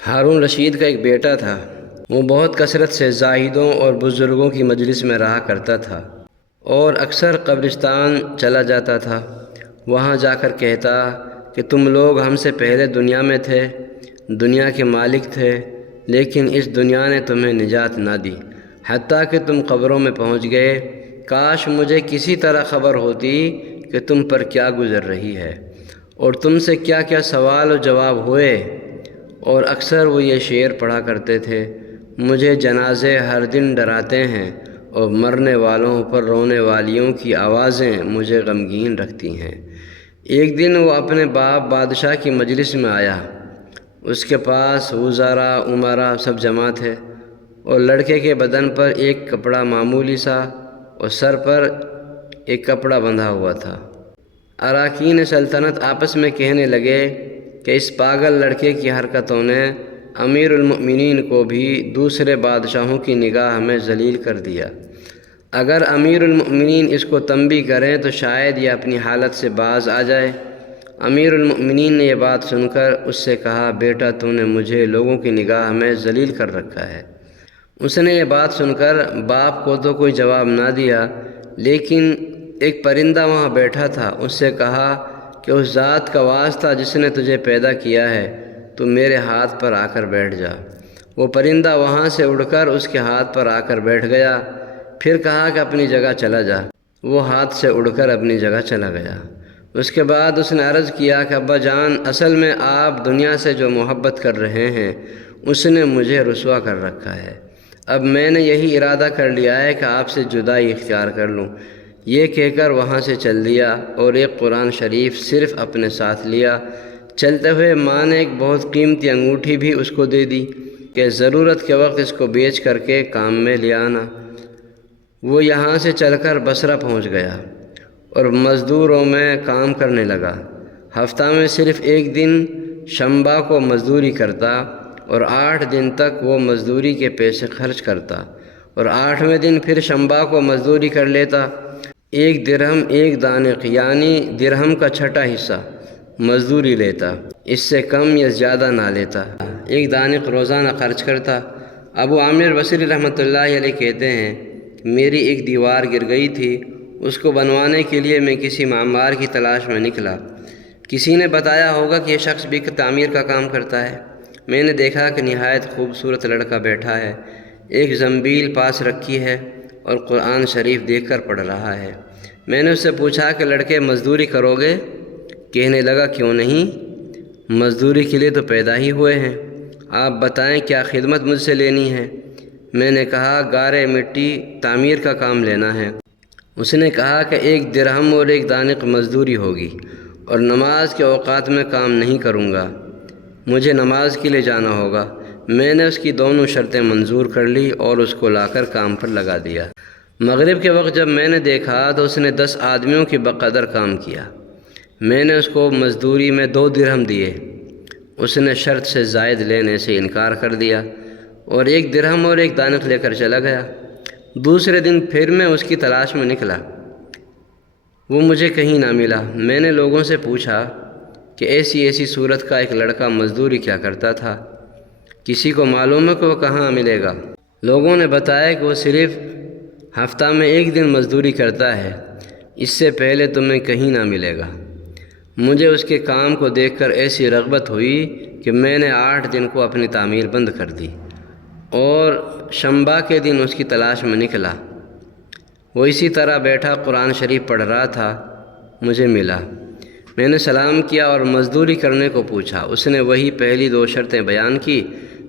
ہارون رشید کا ایک بیٹا تھا۔ وہ بہت کثرت سے زاہدوں اور بزرگوں کی مجلس میں رہا کرتا تھا اور اکثر قبرستان چلا جاتا تھا۔ وہاں جا کر کہتا کہ تم لوگ ہم سے پہلے دنیا میں تھے، دنیا کے مالک تھے، لیکن اس دنیا نے تمہیں نجات نہ دی، حتیٰ کہ تم قبروں میں پہنچ گئے۔ کاش مجھے کسی طرح خبر ہوتی کہ تم پر کیا گزر رہی ہے اور تم سے کیا کیا سوال و جواب ہوئے۔ اور اکثر وہ یہ شعر پڑھا کرتے تھے: مجھے جنازے ہر دن ڈراتے ہیں اور مرنے والوں پر رونے والیوں کی آوازیں مجھے غمگین رکھتی ہیں۔ ایک دن وہ اپنے باپ بادشاہ کی مجلس میں آیا۔ اس کے پاس وزراء، امراء سب جمع تھے اور لڑکے کے بدن پر ایک کپڑا معمولی سا اور سر پر ایک کپڑا بندھا ہوا تھا۔ اراکین سلطنت آپس میں کہنے لگے کہ اس پاگل لڑکے کی حرکتوں نے امیر المؤمنین کو بھی دوسرے بادشاہوں کی نگاہ میں ذلیل کر دیا۔ اگر امیر المؤمنین اس کو تنبیہ کریں تو شاید یہ اپنی حالت سے باز آ جائے۔ امیر المؤمنین نے یہ بات سن کر اس سے کہا: بیٹا، تو نے مجھے لوگوں کی نگاہ میں ذلیل کر رکھا ہے۔ اس نے یہ بات سن کر باپ کو تو کوئی جواب نہ دیا، لیکن ایک پرندہ وہاں بیٹھا تھا، اس سے کہا کہ اس ذات کا واسطہ جس نے تجھے پیدا کیا ہے، تو میرے ہاتھ پر آ کر بیٹھ جا۔ وہ پرندہ وہاں سے اڑ کر اس کے ہاتھ پر آ کر بیٹھ گیا، پھر کہا کہ اپنی جگہ چلا جا۔ وہ ہاتھ سے اڑ کر اپنی جگہ چلا گیا۔ اس کے بعد اس نے عرض کیا کہ ابا جان، اصل میں آپ دنیا سے جو محبت کر رہے ہیں اس نے مجھے رسوا کر رکھا ہے۔ اب میں نے یہی ارادہ کر لیا ہے کہ آپ سے جدائی اختیار کر لوں۔ یہ کہہ کر وہاں سے چل دیا اور ایک قرآن شریف صرف اپنے ساتھ لیا۔ چلتے ہوئے ماں نے ایک بہت قیمتی انگوٹھی بھی اس کو دے دی کہ ضرورت کے وقت اس کو بیچ کر کے کام میں لے آنا۔ وہ یہاں سے چل کر بصرہ پہنچ گیا اور مزدوروں میں کام کرنے لگا۔ ہفتہ میں صرف ایک دن شنبہ کو مزدوری کرتا اور 8 دن تک وہ مزدوری کے پیسے خرچ کرتا، اور 8ویں دن پھر شنبہ کو مزدوری کر لیتا۔ 1 درہم 1 دانق یعنی درہم کا چھٹا حصہ مزدوری لیتا، اس سے کم یا زیادہ نہ لیتا۔ 1 دانق روزانہ خرچ کرتا۔ ابو عامر بصری رحمۃ اللہ علیہ کہتے ہیں: میری ایک دیوار گر گئی تھی، اس کو بنوانے کے لیے میں کسی معمار کی تلاش میں نکلا۔ کسی نے بتایا ہوگا کہ یہ شخص بھی تعمیر کا کام کرتا ہے۔ میں نے دیکھا کہ نہایت خوبصورت لڑکا بیٹھا ہے، ایک زنبیل پاس رکھی ہے اور قرآن شریف دیکھ کر پڑھ رہا ہے۔ میں نے اس سے پوچھا کہ لڑکے مزدوری کرو گے؟ کہنے لگا: کیوں نہیں، مزدوری کے لیے تو پیدا ہی ہوئے ہیں۔ آپ بتائیں کیا خدمت مجھ سے لینی ہے؟ میں نے کہا: گارے مٹی تعمیر کا کام لینا ہے۔ اس نے کہا کہ 1 درہم اور 1 دانق مزدوری ہوگی، اور نماز کے اوقات میں کام نہیں کروں گا، مجھے نماز کے لیے جانا ہوگا۔ میں نے اس کی دونوں شرطیں منظور کر لی اور اس کو لا کر کام پر لگا دیا۔ مغرب کے وقت جب میں نے دیکھا تو اس نے 10 آدمیوں کی بقدر کام کیا۔ میں نے اس کو مزدوری میں 2 درہم دیے۔ اس نے شرط سے زائد لینے سے انکار کر دیا اور 1 درہم اور 1 دانق لے کر چلا گیا۔ دوسرے دن پھر میں اس کی تلاش میں نکلا، وہ مجھے کہیں نہ ملا۔ میں نے لوگوں سے پوچھا کہ ایسی صورت کا ایک لڑکا مزدوری کیا کرتا تھا، کسی کو معلوم ہے کہ وہ کہاں ملے گا؟ لوگوں نے بتایا کہ وہ صرف ہفتہ میں 1 دن مزدوری کرتا ہے، اس سے پہلے تمہیں کہیں نہ ملے گا۔ مجھے اس کے کام کو دیکھ کر ایسی رغبت ہوئی کہ میں نے 8 دن کو اپنی تعمیر بند کر دی اور شنبہ کے دن اس کی تلاش میں نکلا۔ وہ اسی طرح بیٹھا قرآن شریف پڑھ رہا تھا، مجھے ملا۔ میں نے سلام کیا اور مزدوری کرنے کو پوچھا۔ اس نے وہی پہلی 2 شرطیں بیان کی،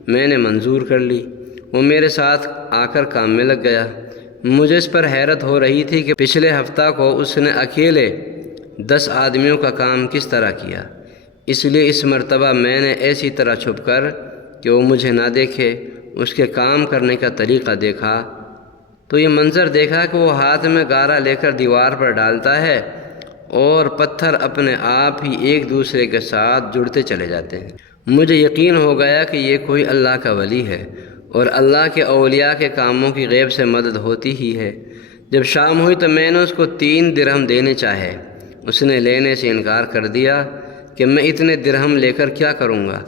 میں نے منظور کر لی۔ وہ میرے ساتھ آ کر کام میں لگ گیا۔ مجھے اس پر حیرت ہو رہی تھی کہ پچھلے ہفتہ کو اس نے اکیلے 10 آدمیوں کا کام کس طرح کیا، اس لیے اس مرتبہ میں نے ایسی طرح چھپ کر کہ وہ مجھے نہ دیکھے اس کے کام کرنے کا طریقہ دیکھا تو یہ منظر دیکھا کہ وہ ہاتھ میں گارا لے کر دیوار پر ڈالتا ہے اور پتھر اپنے آپ ہی ایک دوسرے کے ساتھ جڑتے چلے جاتے ہیں۔ مجھے یقین ہو گیا کہ یہ کوئی اللہ کا ولی ہے اور اللہ کے اولیاء کے کاموں کی غیب سے مدد ہوتی ہی ہے۔ جب شام ہوئی تو میں نے اس کو 3 درہم دینے چاہے، اس نے لینے سے انکار کر دیا کہ میں اتنے درہم لے کر کیا کروں گا۔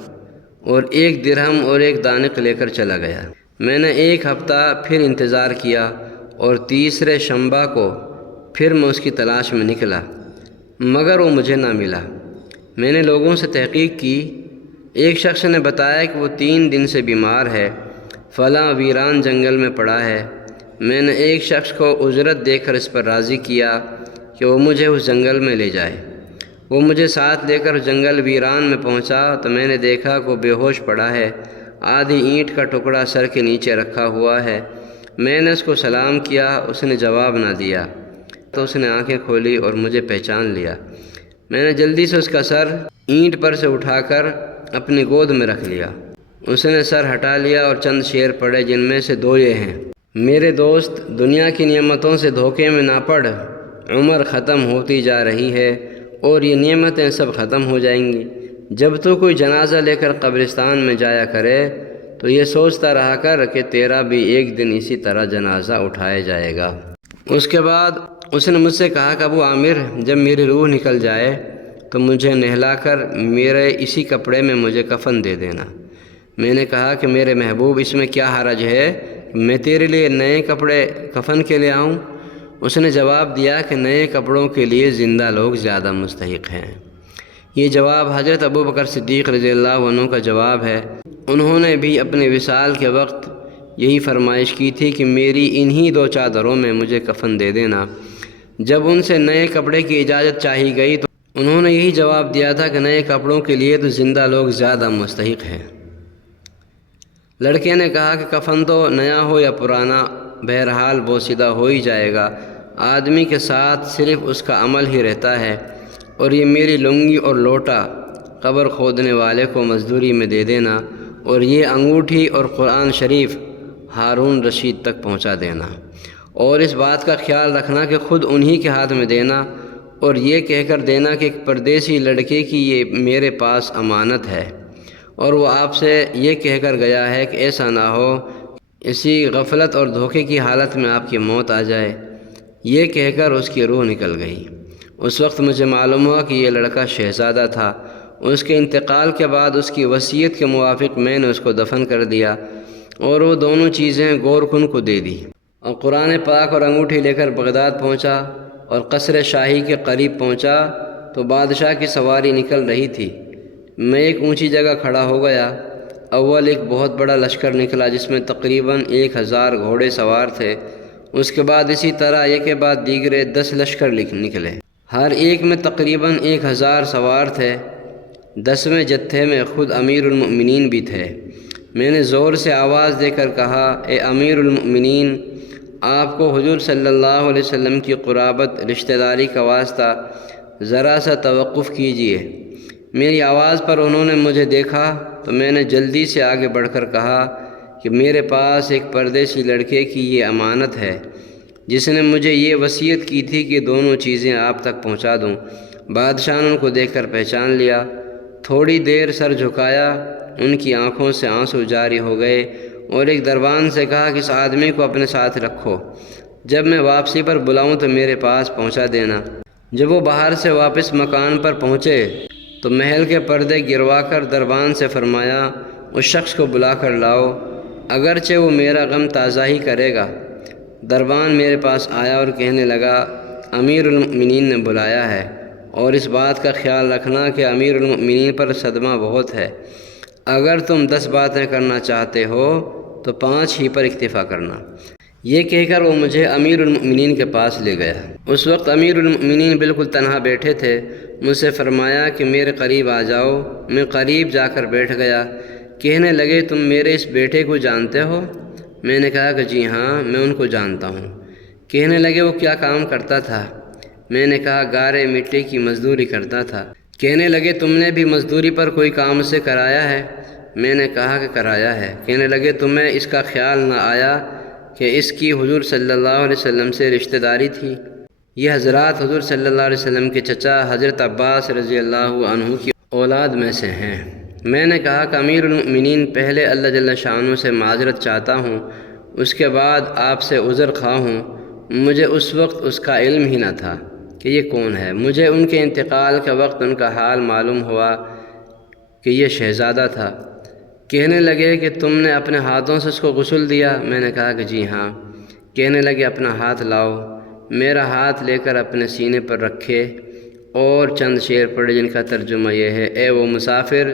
اور 1 درہم اور 1 دانق لے کر چلا گیا۔ میں نے 1 ہفتہ پھر انتظار کیا اور تیسرے شنبہ کو پھر میں اس کی تلاش میں نکلا، مگر وہ مجھے نہ ملا۔ میں نے لوگوں سے تحقیق کی، ایک شخص نے بتایا کہ وہ 3 دن سے بیمار ہے، فلاں ویران جنگل میں پڑا ہے۔ میں نے ایک شخص کو اجرت دے کر اس پر راضی کیا کہ وہ مجھے اس جنگل میں لے جائے۔ وہ مجھے ساتھ لے کر جنگل ویران میں پہنچا تو میں نے دیکھا کہ وہ بے ہوش پڑا ہے، آدھی اینٹ کا ٹکڑا سر کے نیچے رکھا ہوا ہے۔ میں نے اس کو سلام کیا، اس نے جواب نہ دیا، تو اس نے آنکھیں کھولی اور مجھے پہچان لیا۔ میں نے جلدی سے اس کا سر اینٹ پر سے اٹھا کر اپنی گود میں رکھ لیا۔ اس نے سر ہٹا لیا اور چند شعر پڑھے، جن میں سے 2 یہ ہیں: میرے دوست، دنیا کی نعمتوں سے دھوکے میں نہ پڑ، عمر ختم ہوتی جا رہی ہے اور یہ نعمتیں سب ختم ہو جائیں گی۔ جب تو کوئی جنازہ لے کر قبرستان میں جایا کرے تو یہ سوچتا رہا کر کہ تیرا بھی ایک دن اسی طرح جنازہ اٹھایا جائے گا۔ اس کے بعد اس نے مجھ سے کہا کہ ابو عامر، جب میری روح نکل جائے تو مجھے نہلا کر میرے اسی کپڑے میں مجھے کفن دے دینا۔ میں نے کہا کہ میرے محبوب، اس میں کیا حرج ہے، میں تیرے لیے نئے کپڑے کفن کے لیے آؤں؟ اس نے جواب دیا کہ نئے کپڑوں کے لیے زندہ لوگ زیادہ مستحق ہیں۔ یہ جواب حضرت ابوبکر صدیق رضی اللہ عنہ کا جواب ہے۔ انہوں نے بھی اپنے وصال کے وقت یہی فرمائش کی تھی کہ میری انہی 2 چادروں میں مجھے کفن دے دینا۔ جب ان سے نئے کپڑے کی اجازت چاہی گئی تو انہوں نے یہی جواب دیا تھا کہ نئے کپڑوں کے لیے تو زندہ لوگ زیادہ مستحق ہیں۔ لڑکے نے کہا کہ کفن تو نیا ہو یا پرانا، بہرحال بوسیدہ ہو ہی جائے گا۔ آدمی کے ساتھ صرف اس کا عمل ہی رہتا ہے، اور یہ میری لنگی اور لوٹا قبر کھودنے والے کو مزدوری میں دے دینا، اور یہ انگوٹھی اور قرآن شریف ہارون رشید تک پہنچا دینا، اور اس بات کا خیال رکھنا کہ خود انہی کے ہاتھ میں دینا، اور یہ کہہ کر دینا کہ ایک پردیسی لڑکے کی یہ میرے پاس امانت ہے، اور وہ آپ سے یہ کہہ کر گیا ہے کہ ایسا نہ ہو اسی غفلت اور دھوکے کی حالت میں آپ کی موت آ جائے۔ یہ کہہ کر اس کی روح نکل گئی۔ اس وقت مجھے معلوم ہوا کہ یہ لڑکا شہزادہ تھا۔ اس کے انتقال کے بعد اس کی وصیت کے موافق میں نے اس کو دفن کر دیا، اور وہ دونوں چیزیں گورکھن کو دے دی، اور قرآن پاک اور انگوٹھی لے کر بغداد پہنچا، اور قصر شاہی کے قریب پہنچا تو بادشاہ کی سواری نکل رہی تھی۔ میں ایک اونچی جگہ کھڑا ہو گیا۔ اول ایک بہت بڑا لشکر نکلا جس میں تقریباً 1000 گھوڑے سوار تھے۔ اس کے بعد اسی طرح ایک کے بعد دیگرے 10 لشکر نکلے، ہر ایک میں تقریباً 1000 سوار تھے۔ 10ویں جتھے میں خود امیر المؤمنین بھی تھے۔ میں نے زور سے آواز دے کر کہا، اے امیر المؤمنین، آپ کو حضور صلی اللہ علیہ وسلم کی قرابت رشتہ داری کا واسطہ ذرا سا توقف کیجیے۔ میری آواز پر انہوں نے مجھے دیکھا تو میں نے جلدی سے آگے بڑھ کر کہا کہ میرے پاس ایک پردیسی لڑکے کی یہ امانت ہے جس نے مجھے یہ وصیت کی تھی کہ دونوں چیزیں آپ تک پہنچا دوں۔ بادشاہ نے ان کو دیکھ کر پہچان لیا، تھوڑی دیر سر جھکایا، ان کی آنکھوں سے آنسو جاری ہو گئے، اور ایک دربان سے کہا کہ اس آدمی کو اپنے ساتھ رکھو، جب میں واپسی پر بلاؤں تو میرے پاس پہنچا دینا۔ جب وہ باہر سے واپس مکان پر پہنچے تو محل کے پردے گروا کر دربان سے فرمایا، اس شخص کو بلا کر لاؤ، اگرچہ وہ میرا غم تازہ ہی کرے گا۔ دربان میرے پاس آیا اور کہنے لگا، امیر المؤمنین نے بلایا ہے، اور اس بات کا خیال رکھنا کہ امیر المؤمنین پر صدمہ بہت ہے۔ اگر تم 10 باتیں کرنا چاہتے ہو تو 5 ہی پر اکتفا کرنا۔ یہ کہہ کر وہ مجھے امیر المؤمنین کے پاس لے گیا۔ اس وقت امیر المؤمنین بالکل تنہا بیٹھے تھے۔ مجھ سے فرمایا کہ میرے قریب آ جاؤ۔ میں قریب جا کر بیٹھ گیا۔ کہنے لگے، تم میرے اس بیٹے کو جانتے ہو؟ میں نے کہا کہ جی ہاں، میں ان کو جانتا ہوں۔ کہنے لگے، وہ کیا کام کرتا تھا؟ میں نے کہا، گارے مٹی کی مزدوری کرتا تھا۔ کہنے لگے، تم نے بھی مزدوری پر کوئی کام سے کرایا ہے؟ میں نے کہا کہ کرایا ہے۔ کہنے لگے، تمہیں اس کا خیال نہ آیا کہ اس کی حضور صلی اللہ علیہ وسلم سے رشتہ داری تھی؟ یہ حضرات حضور صلی اللہ علیہ وسلم کے چچا حضرت عباس رضی اللہ عنہ کی اولاد میں سے ہیں۔ میں نے کہا کہ امیر المؤمنین، پہلے اللہ جل شانہ سے معذرت چاہتا ہوں، اس کے بعد آپ سے عذر خواہ ہوں۔ مجھے اس وقت اس کا علم ہی نہ تھا کہ یہ کون ہے۔ مجھے ان کے انتقال کے وقت ان کا حال معلوم ہوا کہ یہ شہزادہ تھا۔ کہنے لگے کہ تم نے اپنے ہاتھوں سے اس کو غسل دیا؟ میں نے کہا کہ جی ہاں۔ کہنے لگے اپنا ہاتھ لاؤ۔ میرا ہاتھ لے کر اپنے سینے پر رکھے اور چند شعر پڑھے جن کا ترجمہ یہ ہے: اے وہ مسافر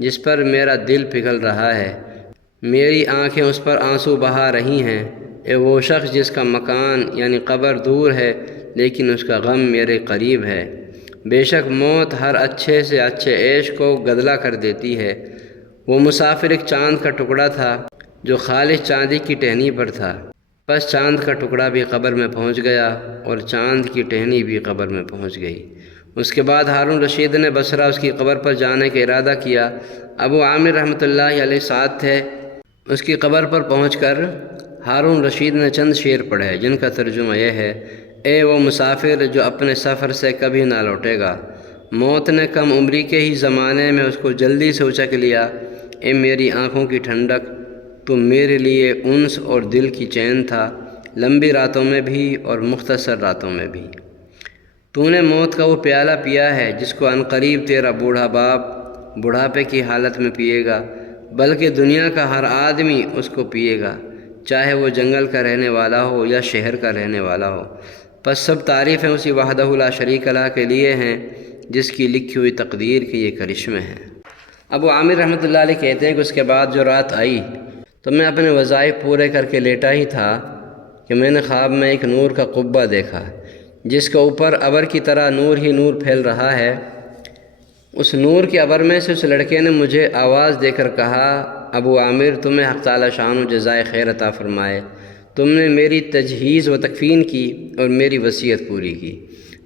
جس پر میرا دل پگھل رہا ہے، میری آنکھیں اس پر آنسو بہا رہی ہیں۔ اے وہ شخص جس کا مکان یعنی قبر دور ہے لیکن اس کا غم میرے قریب ہے۔ بے شک موت ہر اچھے سے اچھے عیش کو گدلا کر دیتی ہے۔ وہ مسافر ایک چاند کا ٹکڑا تھا جو خالص چاندی کی ٹہنی پر تھا۔ بس چاند کا ٹکڑا بھی قبر میں پہنچ گیا اور چاند کی ٹہنی بھی قبر میں پہنچ گئی۔ اس کے بعد ہارون رشید نے بصرہ اس کی قبر پر جانے کا ارادہ کیا۔ ابو عامر رحمۃ اللہ علیہ ساتھ تھے۔ اس کی قبر پر پہنچ کر ہارون رشید نے چند شعر پڑھے جن کا ترجمہ یہ ہے: اے وہ مسافر جو اپنے سفر سے کبھی نہ لوٹے گا، موت نے کم عمری کے ہی زمانے میں اس کو جلدی سے اچک لیا۔ اے میری آنکھوں کی ٹھنڈک، تو میرے لیے انس اور دل کی چین تھا، لمبی راتوں میں بھی اور مختصر راتوں میں بھی۔ تو نے موت کا وہ پیالہ پیا ہے جس کو عنقریب تیرا بوڑھا باپ بڑھاپے کی حالت میں پیے گا، بلکہ دنیا کا ہر آدمی اس کو پیے گا، چاہے وہ جنگل کا رہنے والا ہو یا شہر کا رہنے والا ہو۔ پس سب تعریفیں اسی وحدہ لا شریک لہ کے لیے ہیں جس کی لکھی ہوئی تقدیر کے یہ کرشمے ہیں۔ ابو عامر رحمۃ اللہ علیہ کہتے ہیں کہ اس کے بعد جو رات آئی تو میں اپنے وظائف پورے کر کے لیٹا ہی تھا کہ میں نے خواب میں ایک نور کا قبہ دیکھا جس کے اوپر ابر کی طرح نور ہی نور پھیل رہا ہے۔ اس نور کے ابر میں سے اس لڑکے نے مجھے آواز دے کر کہا: ابو عامر، تمہیں حق تعالی شان و جزائے خیر عطا فرمائے، تم نے میری تجہیز و تکفین کی اور میری وصیت پوری کی۔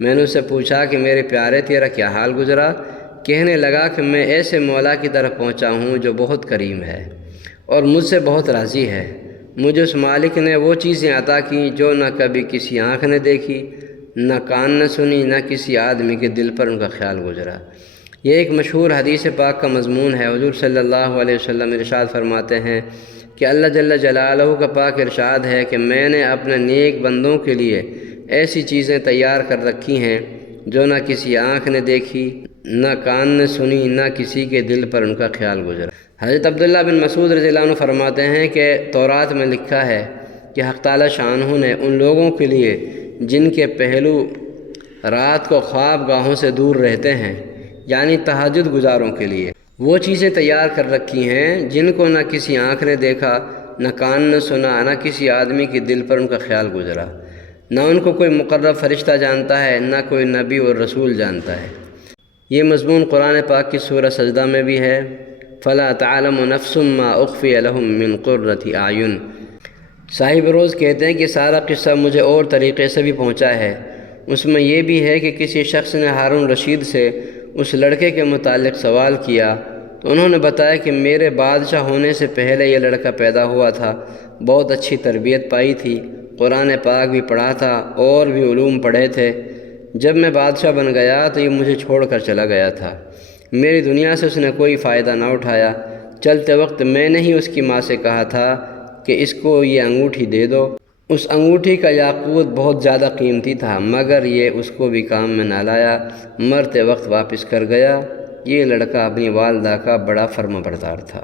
میں نے اس سے پوچھا کہ میرے پیارے تیرا کیا حال گزرا؟ کہنے لگا کہ میں ایسے مولا کی طرف پہنچا ہوں جو بہت کریم ہے اور مجھ سے بہت راضی ہے۔ مجھے اس مالک نے وہ چیزیں عطا کیں جو نہ کبھی کسی آنکھ نے دیکھی، نہ کان نے سنی، نہ کسی آدمی کے دل پر ان کا خیال گزرا۔ یہ ایک مشہور حدیث پاک کا مضمون ہے۔ حضور صلی اللہ علیہ وسلم ارشاد فرماتے ہیں کہ اللہ جل جلالہ کا پاک ارشاد ہے کہ میں نے اپنے نیک بندوں کے لیے ایسی چیزیں تیار کر رکھی ہیں جو نہ کسی آنکھ نے دیکھی، نہ کان نے سنی، نہ کسی کے دل پر ان کا خیال گزرا۔ حضرت عبداللہ بن مسعود رضی اللہ عنہ فرماتے ہیں کہ تورات میں لکھا ہے کہ حق تعالی شانہ نے ان لوگوں کے لیے جن کے پہلو رات کو خواب گاہوں سے دور رہتے ہیں، یعنی تہجد گزاروں کے لیے وہ چیزیں تیار کر رکھی ہیں جن کو نہ کسی آنکھ نے دیکھا، نہ کان نے سنا، نہ کسی آدمی کے دل پر ان کا خیال گزرا۔ نہ ان کو کوئی مقرب فرشتہ جانتا ہے، نہ کوئی نبی اور رسول جانتا ہے۔ یہ مضمون قرآن پاک کی سورہ سجدہ میں بھی ہے: فَلَا تَعْلَمُ نَفْسٌ مَّا أُخْفِيَ لَهُم مِّن قُرَّةِ أَعْيُنٍ۔ صاحب روز کہتے ہیں کہ سارا قصہ مجھے اور طریقے سے بھی پہنچا ہے۔ اس میں یہ بھی ہے کہ کسی شخص نے ہارون رشید سے اس لڑکے کے متعلق سوال کیا تو انہوں نے بتایا کہ میرے بادشاہ ہونے سے پہلے یہ لڑکا پیدا ہوا تھا، بہت اچھی تربیت پائی تھی، قرآن پاک بھی پڑھا تھا اور بھی علوم پڑھے تھے۔ جب میں بادشاہ بن گیا تو یہ مجھے چھوڑ کر چلا گیا تھا، میری دنیا سے اس نے کوئی فائدہ نہ اٹھایا۔ چلتے وقت میں نے ہی اس کی ماں سے کہا تھا کہ اس کو یہ انگوٹھی دے دو۔ اس انگوٹھی کا یاقوت بہت زیادہ قیمتی تھا مگر یہ اس کو بھی کام میں نہ لایا، مرتے وقت واپس کر گیا۔ یہ لڑکا اپنی والدہ کا بڑا فرمانبردار تھا۔